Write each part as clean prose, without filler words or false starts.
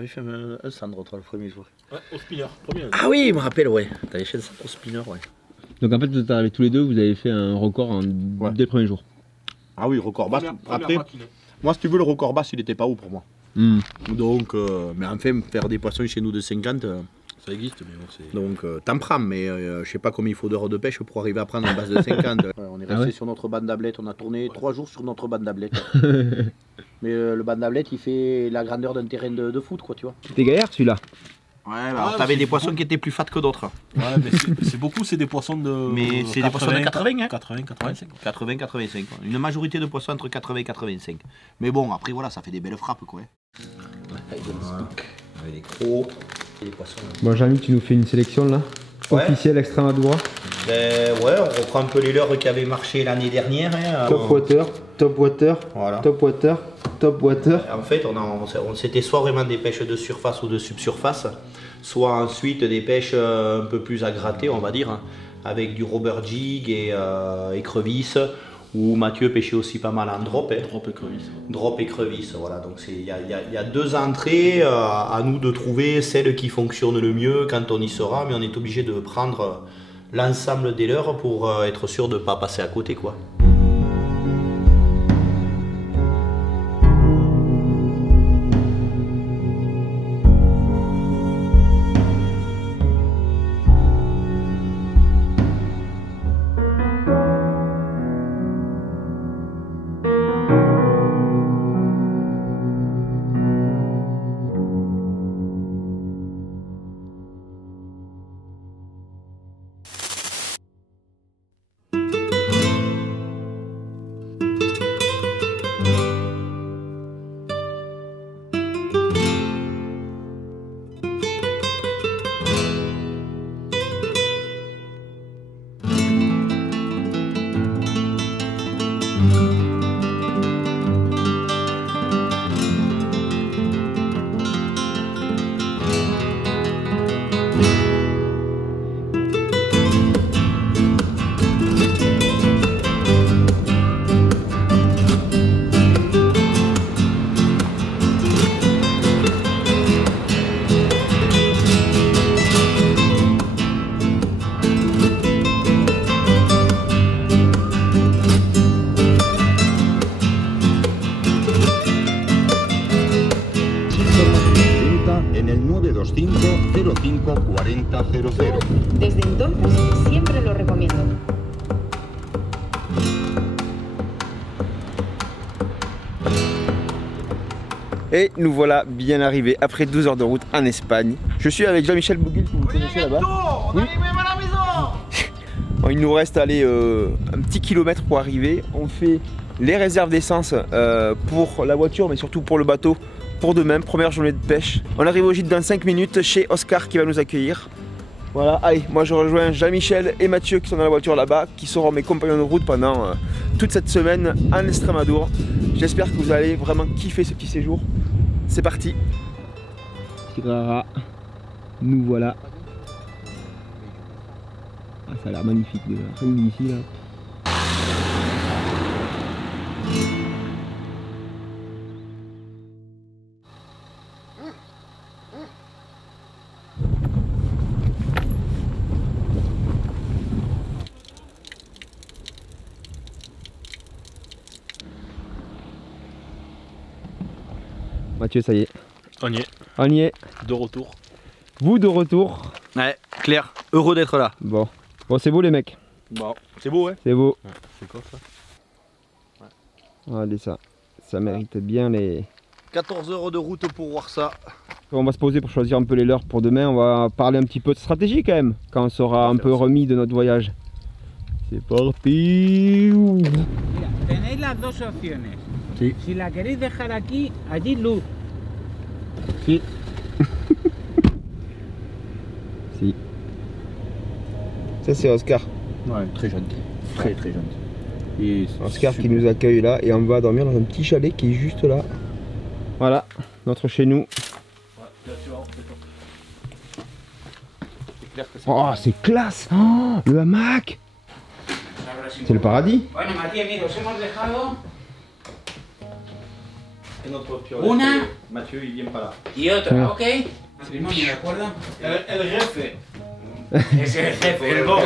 T'avais fait un cendre toi le premier jour. Ouais, au spinner, premier. Ah oui, je me rappelle, ouais. T'avais fait un cendre au spinner, ouais. Donc en fait, vous êtes arrivés tous les deux, vous avez fait un record dès le premier jour. Ah oui, record basse. Après, moi, si tu veux, le record basse, il était pas haut pour moi. Donc, mais enfin, faire des poissons chez nous de 50, ça existe. Mais bon, donc, t'en prends, mais je sais pas combien il faut d'heures de pêche pour arriver à prendre une base de 50. On est resté sur notre bande d'ablette, on a tourné 3 jours sur notre bande d'ablette. Mais le bande d'ablette, il fait la grandeur d'un terrain de foot, quoi, tu vois. C'était galère celui-là. Ouais, bah, t'avais des poissons qui étaient plus fat que d'autres. Ouais, mais c'est beaucoup, c'est des poissons de. Mais c'est des poissons de 80, hein. 80-85. 80-85. Une majorité de poissons entre 80 et 85. Mais bon, après, voilà, ça fait des belles frappes, quoi. Avec des crocs et des poissons. Bon, Jean-Mi, tu nous fais une sélection là, officielle Extremadura. Ben ouais, on reprend un peu les leurres qui avaient marché l'année dernière. Hein. Top water, top water, voilà. top water, top water. En fait, c'était soit vraiment des pêches de surface ou de subsurface, soit ensuite des pêches un peu plus à gratter, on va dire, hein, avec du robber jig et écrevisse, où Mathieu pêchait aussi pas mal en drop. Hein. Drop écrevisse. Drop écrevisse, voilà. Donc il y a deux entrées, à nous de trouver celle qui fonctionne le mieux quand on y sera, mais on est obligé de prendre l'ensemble des leurres pour être sûr de ne pas passer à côté, quoi. Desde entonces, siempre lo recomiendo. Et nous voilà bien arrivés après 12 heures de route en Espagne. Je suis avec Jean-Michel Bouguil, que vous connaissez là-bas. Oui. Il nous reste allez, un petit kilomètre pour arriver. On fait les réserves d'essence pour la voiture, mais surtout pour le bateau. Pour demain, première journée de pêche. On arrive au gîte dans 5 minutes chez Oscar qui va nous accueillir. Voilà, allez, moi je rejoins Jean-Michel et Mathieu qui sont dans la voiture là-bas, qui seront mes compagnons de route pendant toute cette semaine en Extremadura. J'espère que vous allez vraiment kiffer ce petit séjour. C'est parti. Tirara, nous voilà. Ah, ça a l'air magnifique déjà, rien que d'ici là. Mathieu, ça y est. On y est. On y est. De retour. Vous de retour. Ouais, clair. Heureux d'être là. Bon. Bon, c'est beau les mecs. Bon, c'est beau, ouais. C'est beau. Ouais, c'est quoi ça? Regardez ça. Ça mérite bien les... 14 heures de route pour voir ça. On va se poser pour choisir un peu les leurres pour demain. On va parler un petit peu de stratégie quand même, quand on sera un peu remis de notre voyage. C'est parti. Tenéis las dos opciones. Sí. Si la queréis dejar aquí, allí luz. Si. Si. Ça c'est Oscar. Ouais, très gentil. Très très gentil. Et Oscar qui nous accueille là et on va dormir dans un petit chalet qui est juste là. Voilà, notre chez nous. Oh, c'est classe. Oh, le hamac. C'est le paradis. Bueno, Matías, mira, os hemos dejado Et notre piolet, Una. Mathieu, il vient pas là. Y otra, Ouais. ok. Matrimonio, ¿de acuerdo? El jefe. Es el jefe, el boss.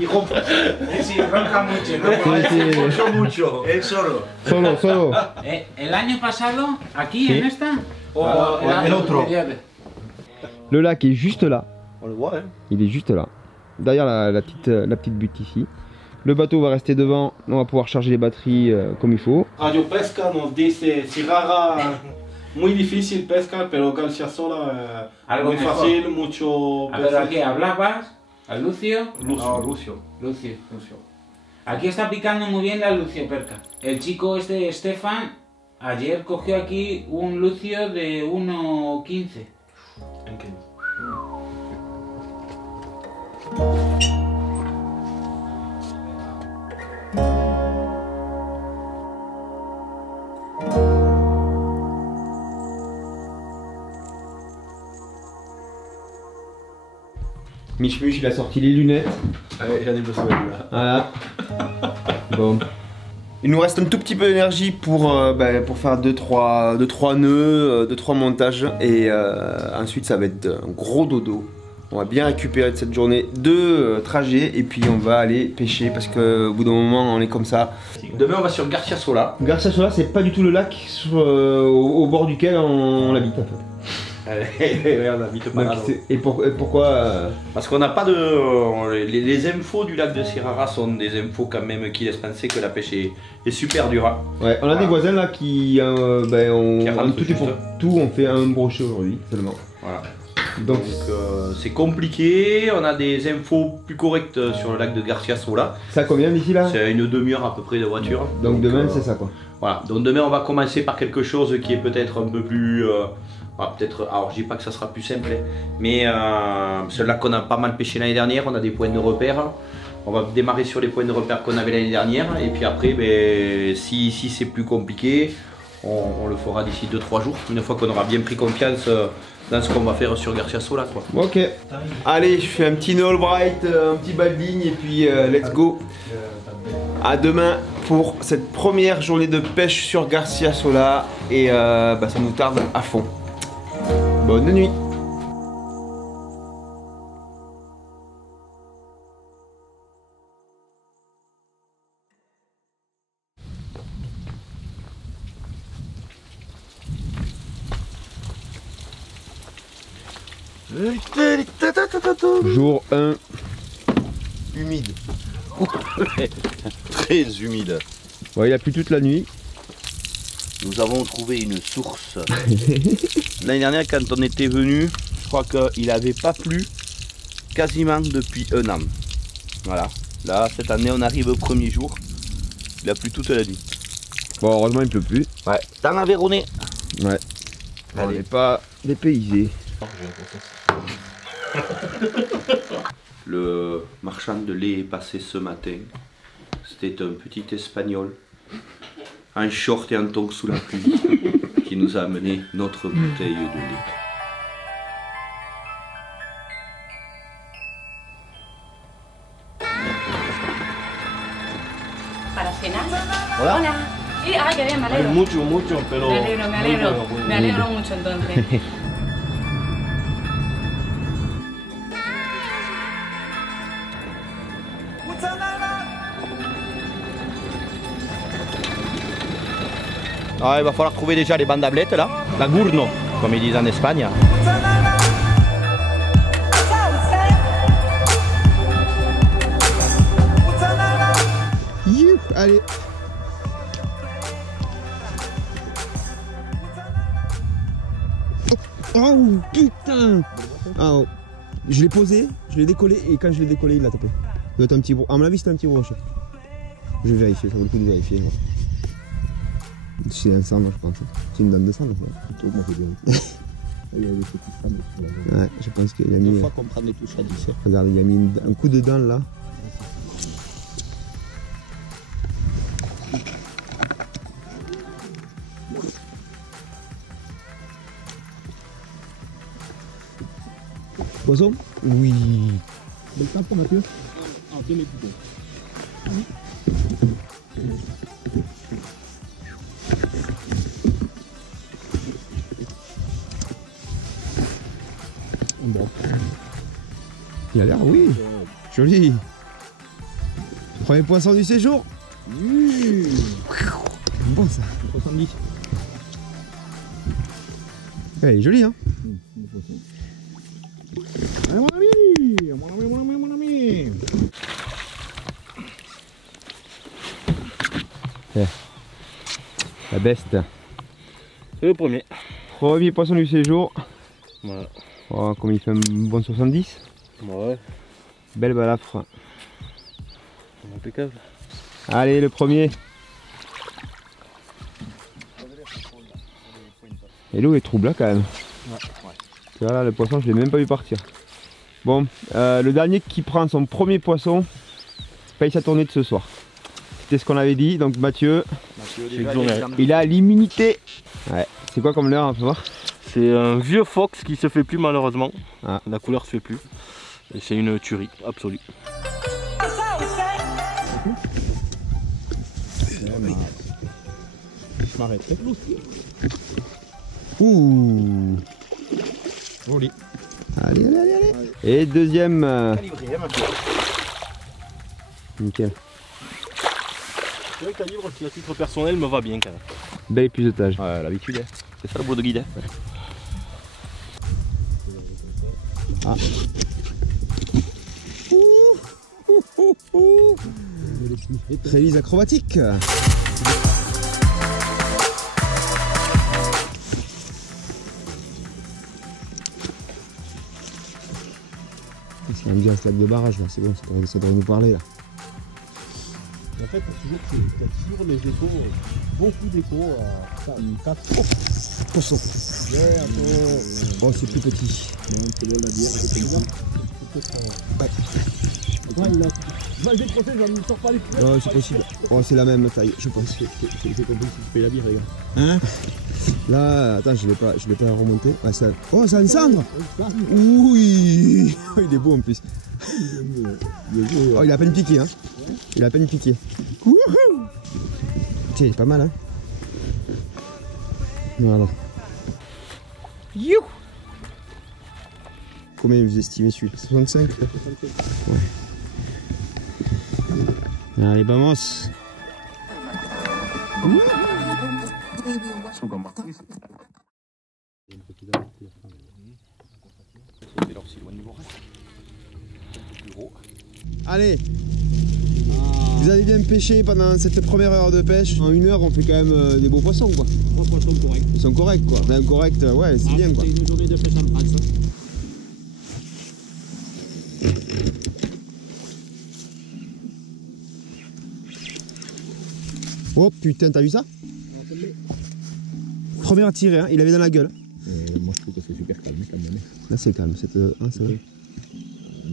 Il rompt. Sí, ronca mucho, ¿no? Mucho, mucho. El solo. Solo, solo. ¿El año pasado, aquí, Sí. en esta? ¿O el otro? anterior? Le lac est juste là. On le voit, hein. Il est juste là. Derrière la petite butte ici. Le bateau va rester devant. On va pouvoir charger les batteries comme il faut. Radio Pesca nos dice Sirara muy difícil pescar, pero García Sola Algo muy mejor. fácil, mucho A ver, aquí hablabas, a Lucio. Lucio. Lucio. Lucio. Aquí está picando muy bien la Lucio Perca. El chico este, Stefan, ayer cogió aquí un Lucio de 1,15. Mich il a sorti les lunettes. J'en ai besoin là. Voilà. Bon. Il nous reste un tout petit peu d'énergie pour faire 2-3 nœuds, 2-3 montages. Et ensuite, ça va être un gros dodo. On va bien récupérer de cette journée de trajet. Et puis, on va aller pêcher parce qu'au bout d'un moment, on est comme ça. Demain, on va sur García Sola. García Sola, c'est pas du tout le lac au bord duquel on habite un peu. On habite pas là. Et pourquoi Parce qu'on n'a pas de. Les infos du lac de Sirara sont des infos quand même qui laissent penser que la pêche est super dure. Hein. Ouais, on a des voisins là qui Qui rentrent tout est pour juste. tout, on fait un brochet aujourd'hui seulement. Voilà. Donc, Donc c'est compliqué, on a des infos plus correctes sur le lac de García Sola. ça combien d'ici là? C'est une demi-heure à peu près de voiture. Donc demain c'est ça quoi. Voilà, donc demain on va commencer par quelque chose qui est peut-être un peu plus... alors je dis pas que ça sera plus simple, mais c'est là qu'on a pas mal pêché l'année dernière, on a des points de repère. On va démarrer sur les points de repère qu'on avait l'année dernière, et puis après, si c'est plus compliqué, on le fera d'ici 2-3 jours, une fois qu'on aura bien pris confiance dans ce qu'on va faire sur García Sola, quoi. Ok. Allez, je fais un petit no bright, un petit balding et puis let's go. À demain pour cette première journée de pêche sur García Sola et ça nous tarde à fond. Bonne nuit. Jour 1. Humide. Très humide. Ouais, il a plu toute la nuit. Nous avons trouvé une source. L'année dernière, quand on était venu, je crois qu'il n'avait pas plu quasiment depuis 1 an. Voilà. Là, cette année, on arrive au premier jour. Il a plu toute la nuit. Bon, heureusement, il pleut plus. Ouais. Dans Aveyronais. Ouais. On n'est pas dépaysé. Le marchand de lait est passé ce matin. C'était un petit espagnol, en short et en tongs sous la pluie, qui nous a amené notre bouteille de lait. Para cenar. Hola. Sí, qué bien, me alegro. Mucho, pero. Me alegro, me alegro. Me alegro mucho entonces. Ah, il va falloir trouver déjà les bandablettes là. La gourno, comme ils disent en Espagne. Allez. Oh putain. Oh. Je l'ai posé, je l'ai décollé et quand je l'ai décollé il l'a tapé. Ça doit être un petit à mon avis c'était un petit brochet. Je vais vérifier, ça vaut le coup de vérifier. Ouais. C'est un cendre je pense. C'est une dame de cendre. Ouais. Il y a des petits cendres. Ouais, je pense qu'il a mis. Une fois qu'on prend des touches à 10. Regarde, il a mis un coup de dent là. Poisson? Oui. Bel temps pour Mathieu. Il a l'air, oui. Joli. Premier poisson du séjour. Bon ça. 70. Il est joli hein. Allez mon ami, mon ami, mon ami, mon ami. La beste. C'est le premier. Premier poisson du séjour. Voilà. Oh, comme il fait un bon 70. Ouais. Belle balafre. Impeccable. Allez, le premier. Et l'eau est trouble là quand même. Tu vois là, le poisson, je l'ai même pas vu partir. Bon, le dernier qui prend son premier poisson paye sa tournée de ce soir. C'était ce qu'on avait dit, donc Mathieu il a l'immunité. Ouais. C'est quoi comme leurre, on peut voir? C'est un vieux fox qui se fait plus malheureusement. Ah. La couleur se fait plus. Et c'est une tuerie absolue. Je m'arrêterai. Ouh. Joli. Allez, allez, allez, allez. Et deuxième. Calibré, Mathieu. Nickel. Le calibre qui à titre personnel me va bien quand même. Bel épuisetage. Ouais, l'habitude, hein. C'est ça le beau de guide. Hein. Ah. Rélise acrobatique. C'est un bien slack de barrage là, c'est bon, ça devrait nous parler là. En fait, t'as toujours les échos, beaucoup d'échos à 4. Oh, poisson. Oh, c'est plus petit. Ouais. Vas-y, procès, j'en ne sors pas les coups. Oh, c'est possible. Oh, c'est la même taille, je pense. J'ai compris si tu payes la bière, les gars. Hein? Là, attends, je l'ai pas remonté. Ah, ça... Oh, c'est une cendre. Oui. Il est beau en plus. Oh, il a à peine piqué, hein. Il a à peine piqué. Wouhou. Tiens, il est pas mal, hein. Voilà. You. Combien vous estimez celui-là? 65? Ouais. Allez, vamos. Allez, vous avez bien pêché pendant cette première heure de pêche. En 1 heure, on fait quand même des beaux poissons, quoi. 3 poissons corrects. Ils sont corrects, quoi. Enfin, corrects, ouais, c'est bien, quoi. C'est une journée de pêche en France. Oh putain, t'as vu ça? Premier à tirer, hein, il avait dans la gueule. Moi je trouve que c'est super calme quand même. Là c'est calme, c'est Le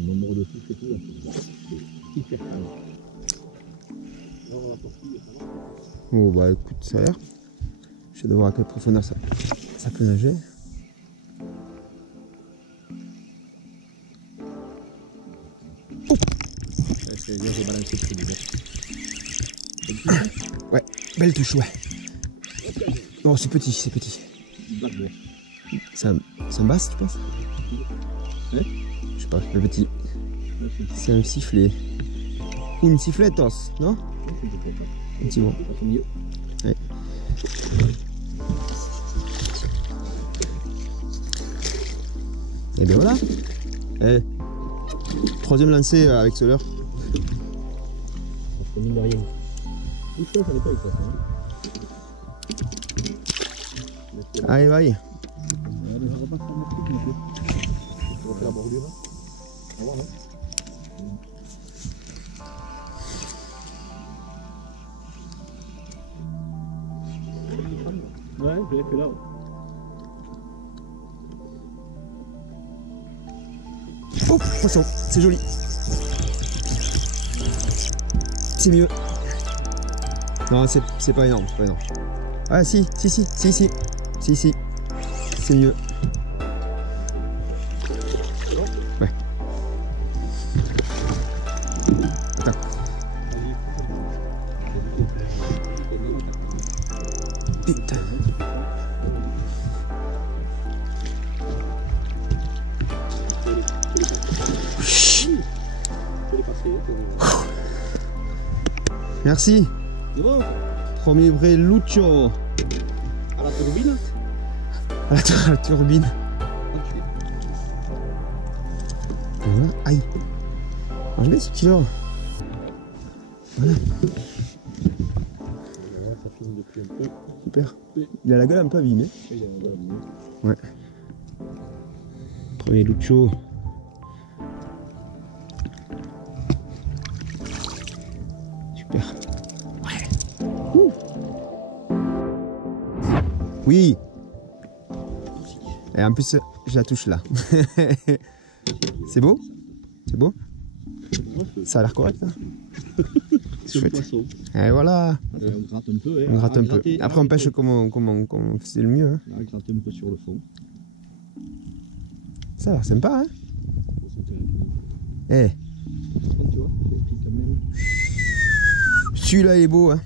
nombre de souffles et tout, c'est hyper calme. Oh bah écoute, ça a l'air. Je vais devoir à quelle profondeur ça peut nager. Oh. C'est bien, j'ai balancé le prix. Ouais, belle touche, ouais. Non, c'est petit, c'est petit. C'est un basse, tu penses? Je sais pas, le petit. C'est un sifflet. Ou une siffletos, non? Un petit bon. Ouais. Et bien voilà. Eh. Troisième lancé avec ce leurre. Mine de rien. Tout ça, ça n'est pas avec ça. Allez, bye. On va faire la bordure. On va voir, ouais, je l'ai fait là. Oh, poisson, c'est joli. C'est mieux. Non, c'est pas énorme, c'est pas énorme. Ah si. C'est mieux. Ouais. Attends. Putain. Chut. Merci. C'est bon. Premier vrai lucho. À la turbine. À la turbine. Et voilà. Aïe. Alors, je mets ce petit-là. Voilà. Ça filme depuis un peu. Super. Il a la gueule un peu abîmée. Ouais. Premier lucho. Super. Ouais. Ouh. Oui. Et en plus, je la touche là. C'est beau? C'est beau? Ça a l'air correct, hein? Chouette. Et voilà. On gratte un peu. On gratte un peu. Après, on pêche comme on faisait le mieux. Hein. On gratte un peu sur le fond. Ça a l'air sympa, hein? Eh. Tu vois, Celui-là, il est beau, hein?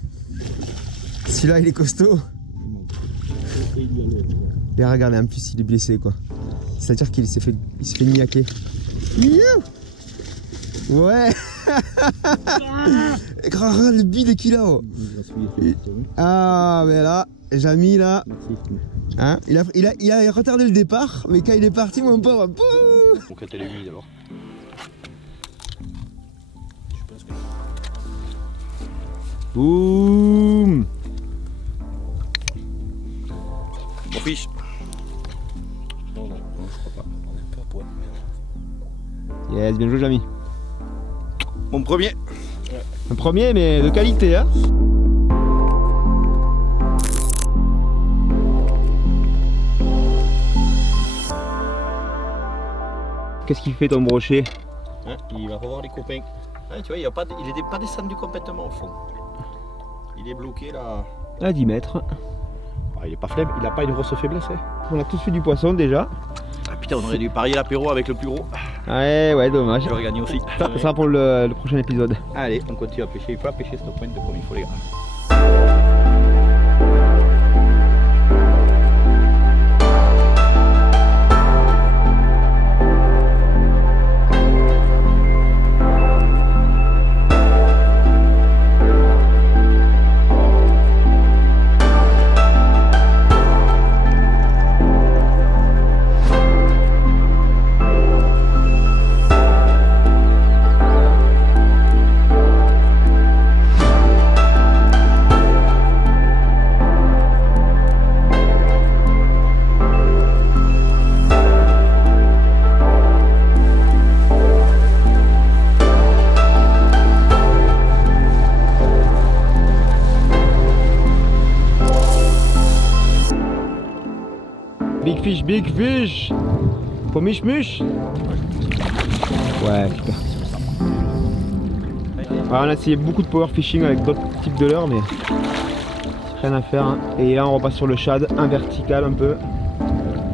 Celui-là, il est costaud. Et regardez, en plus, il est blessé, quoi. C'est-à-dire qu'il s'est fait niaquer. Ouais. Le bide qu'il a. Ah, mais là, Jamy, là. Hein, il a retardé le départ, mais quand il est parti, mon pauvre. Donc, elle est humide alors. Boum. On fiche. Non, je crois pas. Yes, bien joué, Jamy. Mon premier. Un premier, mais de qualité, hein. Qu'est-ce qu'il fait ton brochet? Hein, il va revoir les copains. Hein, tu vois, il n'est pas descendu complètement au fond. Il est bloqué là. À 10 mètres. Ah, il est pas faible, il n'a pas une grosse faiblesse. Hein. On a tous fait du poisson déjà. Ah, putain, on aurait dû parier l'apéro avec le plus gros. Ouais, dommage. J'aurais gagné aussi. Ça sera pour le prochain épisode. Allez, on continue à pêcher. Il faut la pêcher cette pointe comme il faut, les gars. Big fish. Pour miche. Ouais, super. Alors, on a essayé beaucoup de power fishing avec d'autres types de leurres, mais rien à faire. Hein. Et là, on repasse sur le shad, un vertical un peu.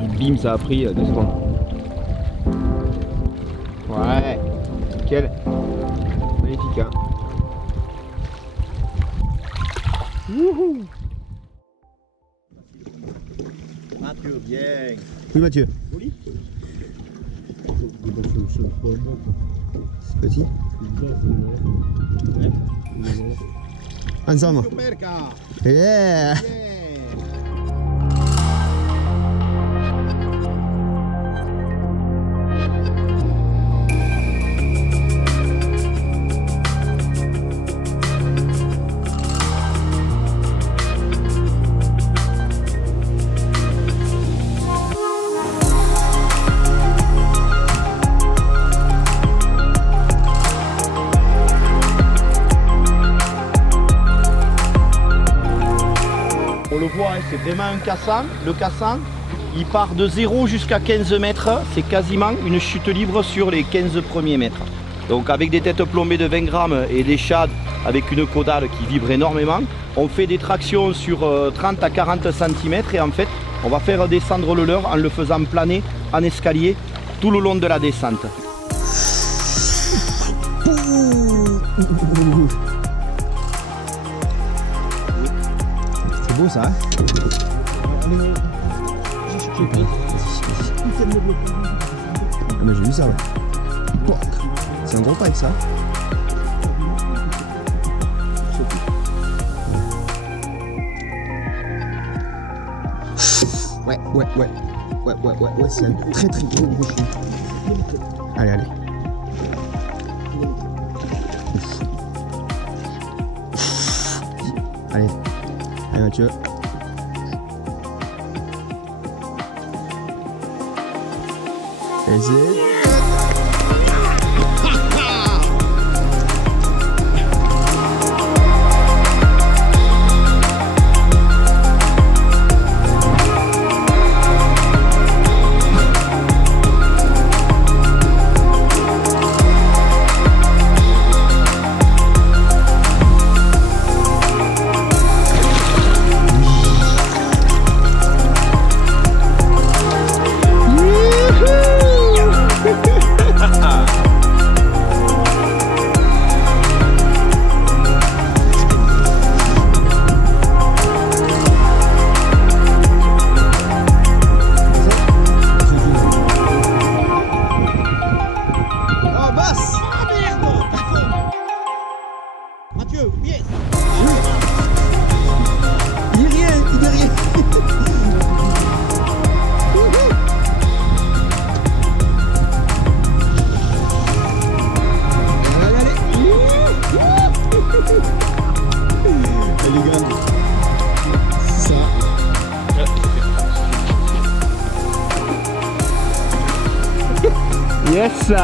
Et bim, ça a pris 2 secondes. Ouais, nickel. Magnifique, hein. Wouhou. Mathieu, bien. Oui, Mathieu. Joli. C'est petit. Ensemble. Yeah. On le voit, hein, c'est vraiment un cassant. Le cassant, il part de 0 jusqu'à 15 mètres. C'est quasiment une chute libre sur les 15 premiers mètres. Donc avec des têtes plombées de 20 grammes et des shads avec une caudale qui vibre énormément, on fait des tractions sur 30 à 40 cm et en fait, on va faire descendre le leurre en le faisant planer en escalier tout le long de la descente. C'est beau ça, hein? Ah mais j'ai vu ça, ouais. C'est un gros pike ça. Ouais, c'est un très gros chien. Allez. Allez Mathieu. Vas-y. Yes! Ouais,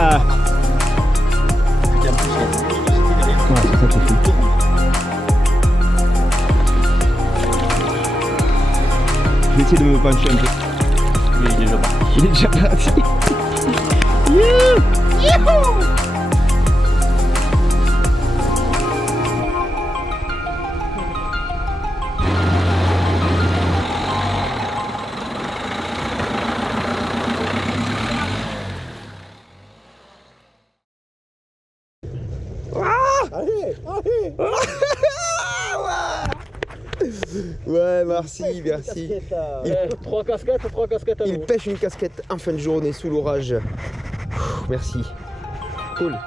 c'est ça qu'on fait. Je vais essayer de me pencher un peu. Oui, il est déjà parti. Il est déjà parti. Youhou! Ouais, merci. 3 casquettes à Il l'eau. pêche une casquette en fin de journée sous l'orage. Merci. Cool.